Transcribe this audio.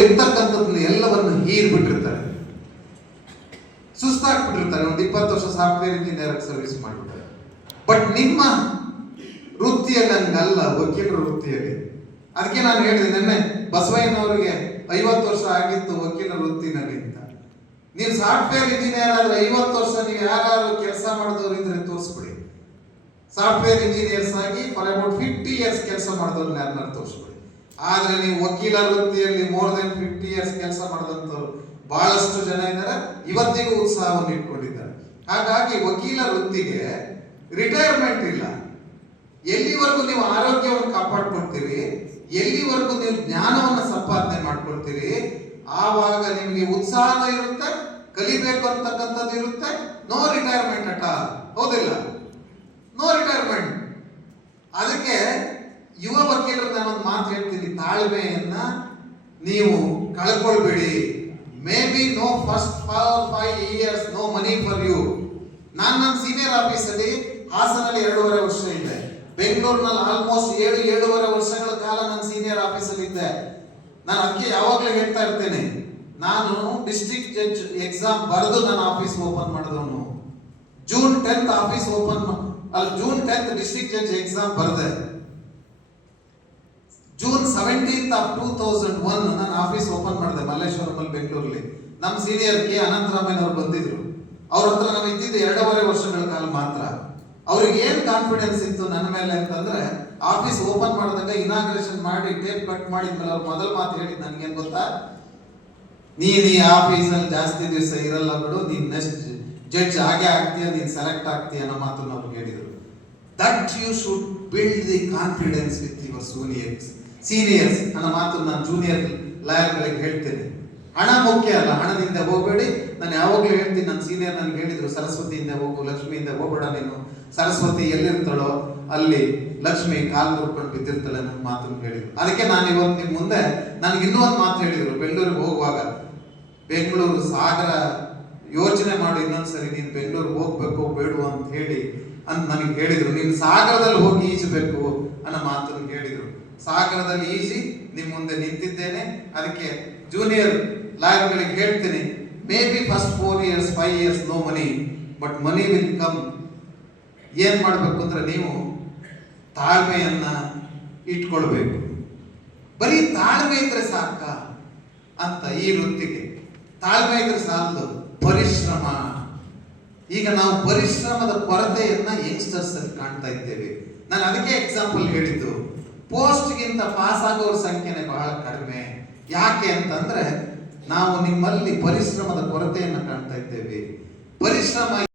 ಇರ್ತಕ್ಕಂಥದ್ದನ್ನ ಎಲ್ಲವನ್ನು ಹೀರ್ಬಿಟ್ಟಿರ್ತಾರೆ, ಸುಸ್ತಾಗ್ಬಿಟ್ಟಿರ್ತಾರೆ. ಒಂದು 20 ವರ್ಷ ಸಾಫ್ಟ್ವೇರ್ ಇಂಜಿನಿಯರ್ ಸರ್ವಿಸ್ ಮಾಡ್ಬಿಡ್ತಾರೆ. ಬಟ್ ನಿಮ್ಮ ವೃತ್ತಿಯಲ್ಲಿ ಹಂಗಲ್ಲ, ವಕೀಲರ ವೃತ್ತಿಯಲ್ಲಿ. ಅದಕ್ಕೆ ನಾನು ಹೇಳಿದೆ ನಿನ್ನೆ, ಬಸವಯ್ಯನವರಿಗೆ 50 ವರ್ಷ ಆಗಿತ್ತು ವಕೀಲರ ವೃತ್ತಿನಲ್ಲಿ ಅಂತ. ನೀವು ಸಾಫ್ಟ್ವೇರ್ ಇಂಜಿನಿಯರ್ ಆದ್ರೆ 50 ವರ್ಷ ನೀವು ಯಾರು ಕೆಲಸ ಮಾಡಿದವರು ಇದ್ರೆ ತೋರಿಸ್ಬಿಡಿ. ಸಾಫ್ಟ್ವೇರ್ ಇಂಜಿನಿಯರ್ಸ್ ಆಗಿ ಫಾರ್ ಅಬೌಟ್ 50 ಇಯರ್ಸ್ ಕೆಲಸ ಮಾಡಿದವ್ರನ್ನ ಯಾರನ್ನಾರು ತೋರಿಸ್ಬಿಡಿ. ಆದ್ರೆ ನೀವು ವಕೀಲರ ವೃತ್ತಿಯಲ್ಲಿ ಮೋರ್ ದೆನ್ 50 ಇಯರ್ಸ್ ಕೆಲಸ ಮಾಡಿದಂಥವ್ರು ಬಹಳಷ್ಟು ಜನ ಇದ್ದಾರೆ, ಇವತ್ತಿಗೂ ಉತ್ಸಾಹವನ್ನು ಇಟ್ಕೊಂಡಿದ್ದಾರೆ. ಹಾಗಾಗಿ ವಕೀಲರ ವೃತ್ತಿಗೆ ರಿಟೈರ್ಮೆಂಟ್ ಇಲ್ಲ. ಎಲ್ಲಿವರೆಗೂ ನೀವು ಆರೋಗ್ಯವನ್ನು ಕಾಪಾಡ್ಕೊಳ್ತೀರಿ, ಎಲ್ಲಿವರೆಗೂ ನೀವು ಜ್ಞಾನವನ್ನು ಸಂಪಾದನೆ ಮಾಡ್ಕೊಳ್ತೀರಿ, ಆವಾಗ ನಿಮಗೆ ಉತ್ಸಾಹ ಇರುತ್ತೆ, ಕಲಿಬೇಕು ಅಂತಕ್ಕಂಥದ್ದು ಇರುತ್ತೆ. ನೋ ರಿಟೈರ್ಮೆಂಟ್ ಅಟ, ಹೌದಿಲ್ಲ? No retirement. ಅದಕ್ಕೆ ಯುವ ವಕೀಲರು ನಾನೊಂದು ಮಾತು ಹೇಳ್ತೀನಿ, ತಾಳ್ಮೆಯನ್ನ ನೀವು ಕಳ್ಕೊಳ್ಬೇಡಿ. Maybe no first 5 years no money for you. ನನ್ನ ಸೀನಿಯರ್ ಆಫೀಸಲ್ಲಿ ಹಾಸನಲ್ಲಿ 2.5 ವರ್ಷ ಇದ್ದೆ, ಬೆಂಗಳೂರಿನಲ್ಲಿ ಆಲ್ಮೋಸ್ಟ್ 7.5 ವರ್ಷಗಳ ಕಾಲ ನಾನು ಸೀನಿಯರ್ ಆಫೀಸಲ್ಲಿ ಇದ್ದೆ. ನಾನು ಅದಕ್ಕೆ ಯಾವಾಗಲೂ ಹೇಳ್ತಾ ಇರ್ತೇನೆ, ನಾನು ಡಿಸ್ಟ್ರಿಕ್ಟ್ ಜಡ್ಜ್ ಎಕ್ಸಾಮ್ ಬರೆದು ನಾನು ಆಫೀಸ್ ಓಪನ್ ಮಾಡಿದವನು. June 10th office open June 10th district judge exam ಬರೆದೆ. ಜೂನ್ 17th of 2001 ನಾನು ಆಫೀಸ್ ಓಪನ್ ಮಾಡಿದೆ ಮಲ್ಲೇಶ್ವರಮಲ್ಲಿ, ಬೆಂಗಳೂರಲ್ಲಿ. ನಮ್ಮ ಸೀನಿಯರ್ ಕೆ ಅನಂತರಾಮಯ್ಯ ಅವರು ಬಂದಿದ್ರು. ಅವ್ರ ಹತ್ರ ನಾವು ಇದ್ದಿದ್ದು 2.5 ವರ್ಷಗಳ ಕಾಲ ಮಾತ್ರ. ಅವ್ರಿಗೆ ಏನ್ ಕಾನ್ಫಿಡೆನ್ಸ್ ಇತ್ತು ನನ್ನ ಮೇಲೆ ಅಂತಂದ್ರೆ, ಆಫೀಸ್ ಓಪನ್ ಮಾಡಿದಾಗ ಇನಾಗ್ರೇಷನ್ ಮಾಡಿ ಟೇಪ್ ಕಟ್ ಮಾಡಿದ್ಮೇಲೆ ಅವ್ರು ಮೊದಲ ಮಾತು ಹೇಳಿದ್ ನನ್ಗೇನ್ ಗೊತ್ತಾ, ನೀನ್ ಈ ಆಫೀಸಲ್ಲಿ ಜಾಸ್ತಿ ದಿವಸ ಇರಲ್ಲ ಬಿಡು, ನೀನ್ ನೆಕ್ಸ್ಟ್ ಜಡ್ಜ್ ಆಗೇ ಆಗ್ತೀಯ, ನೀನ್ ಸೆಲೆಕ್ಟ್ ಆಗ್ತೀಯ ಅನ್ನೋ ಮಾತನ್ನು ಅವ್ರು ಹೇಳಿದ್ರು. That you should build the confidence with your seniors ಅನ್ನೋ ಮಾತು ನಾನು ಜೂನಿಯರ್ ಲಾಯರ್ಗಳಿಗೆ ಹೇಳ್ತೇನೆ. ಹಣ ಮುಖ್ಯ ಅಲ್ಲ, ಹಣದಿಂದ ಹೋಗಬೇಡಿ. ನಾನು ಯಾವಾಗಲೂ ಹೇಳ್ತೀನಿ, ನನ್ನ ಸೀನಿಯರ್ ನನಗೆ ಹೇಳಿದ್ರು, ಸರಸ್ವತಿಯಿಂದ ಹೋಗು, ಲಕ್ಷ್ಮಿಯಿಂದ ಹೋಗಬೇಡ ನೀನು. ಸರಸ್ವತಿ ಎಲ್ಲಿರ್ತಾಳೋ ಅಲ್ಲಿ ಲಕ್ಷ್ಮಿ ಕಾಲು ಮುರ್ಕೊಂಡು ಬಿದ್ದಿರ್ತಾಳೆ ಅನ್ನೋ ಮಾತನ್ನು ಹೇಳಿದ್ರು. ಅದಕ್ಕೆ ನಾನು ಇವತ್ತು ನಿಮ್ಮ ಮುಂದೆ ನನಗೆ ಇನ್ನೂ ಒಂದು ಮಾತು ಹೇಳಿದ್ರು. ಬೆಂಗಳೂರಿಗೆ ಹೋಗುವಾಗ, ಬೆಂಗಳೂರು ಸಾಗರ ಯೋಚನೆ ಮಾಡು ಇನ್ನೊಂದ್ಸರಿ, ನೀನು ಬೆಂಗಳೂರಿಗೆ ಹೋಗ್ಬೇಕು ಬೇಡ ಅಂತ ಹೇಳಿ ಅಂತ ನನಗೆ ಹೇಳಿದ್ರು. ನೀನು ಸಾಗರದಲ್ಲಿ ಹೋಗಿ ಈಜಬೇಕು ಅನ್ನೋ ಮಾತನ್ನು ಹೇಳಿದ್ರು. ಸಾಗರದಲ್ಲಿ ಈಜಿ ನಿಮ್ಮ ಮುಂದೆ ನಿಂತಿದ್ದೇನೆ. ಅದಕ್ಕೆ ಜೂನಿಯರ್ ಲಾಯರ್ಗಳಿಗೆ ಹೇಳ್ತೀನಿ, maybe first 4 years 5 years no money, but money will come. ಏನ್ ಮಾಡ್ಬೇಕು ಅಂದ್ರೆ ನೀವು ತಾಳ್ಮೆಯನ್ನ ಇಟ್ಕೊಳ್ಬೇಕು. ಬರೀ ತಾಳ್ಮೆ ಇದ್ರೆ ಸಾಕ ಅಂತ ಈ ವೃತ್ತಿಗೆ. ತಾಳ್ಮೆ ಇದ್ರೆ ಸಾಲದು, ಪರಿಶ್ರಮ. ಈಗ ನಾವು ಪರಿಶ್ರಮದ ಕೊರತೆಯನ್ನ ಯಂಗ್ಸ್ಟರ್ಸ್ ಅಲ್ಲಿ ಕಾಣ್ತಾ ಇದ್ದೇವೆ. ನಾನು ಅದಕ್ಕೆ ಎಕ್ಸಾಂಪಲ್ ಹೇಳಿದ್ದು, ಪೋಸ್ಟ್ಗಿಂತ ಪಾಸ್ ಆಗೋರ ಸಂಖ್ಯೆನೇ ಬಹಳ ಕಡಿಮೆ. ಯಾಕೆ ಅಂತಂದ್ರೆ ನಾವು ನಿಮ್ಮಲ್ಲಿ ಪರಿಶ್ರಮದ ಕೊರತೆಯನ್ನು ಕಾಣ್ತಾ ಇದ್ದೇವೆ. ಪರಿಶ್ರಮ